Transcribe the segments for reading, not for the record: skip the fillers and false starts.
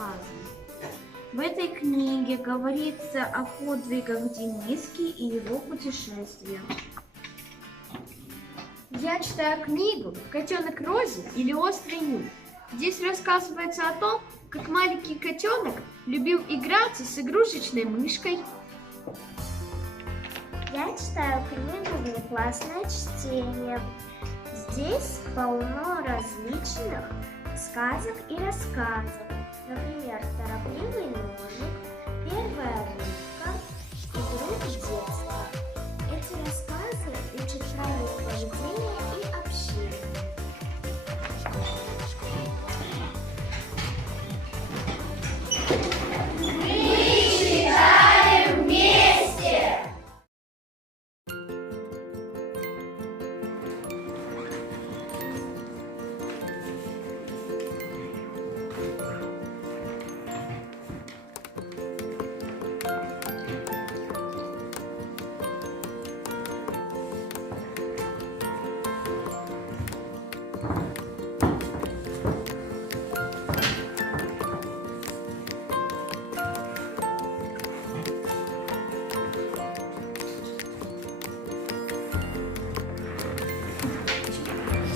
рассказом. В этой книге говорится о подвигах Дениски и его путешествиях. Я читаю книгу «Котенок Рози» или «Острый нюх». Здесь рассказывается о том, как маленький котенок любил играться с игрушечной мышкой. Я читаю книгу «Внеклассное чтение». Здесь полно различных сказок и рассказов. Например, «Торопливый ножик», «Первая рыбка» и «Друг детства». Эти рассказы учат правилам поведения и общения.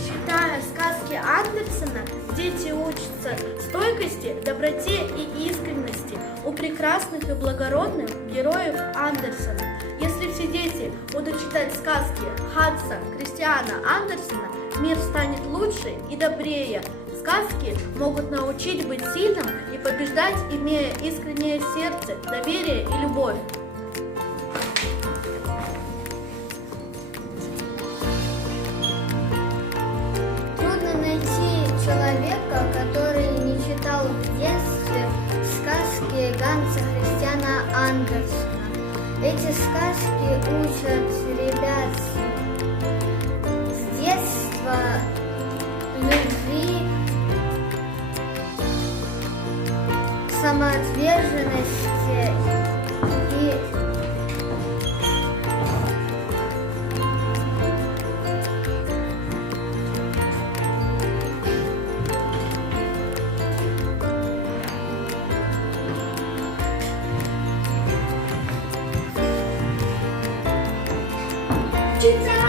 Читая сказки Андерсена, дети учатся стойкости, доброте и искренности у прекрасных и благородных героев Андерсена. Если все дети будут читать сказки Ханса Кристиана Андерсена, мир станет лучше и добрее. Сказки могут научить быть сильным и побеждать, имея искреннее сердце, доверие и любовь. Трудно найти человека, который не читал в детстве сказки Ганса Христиана Андерсена. Эти сказки учат ребят с детства любви, самоотверженности и Читать!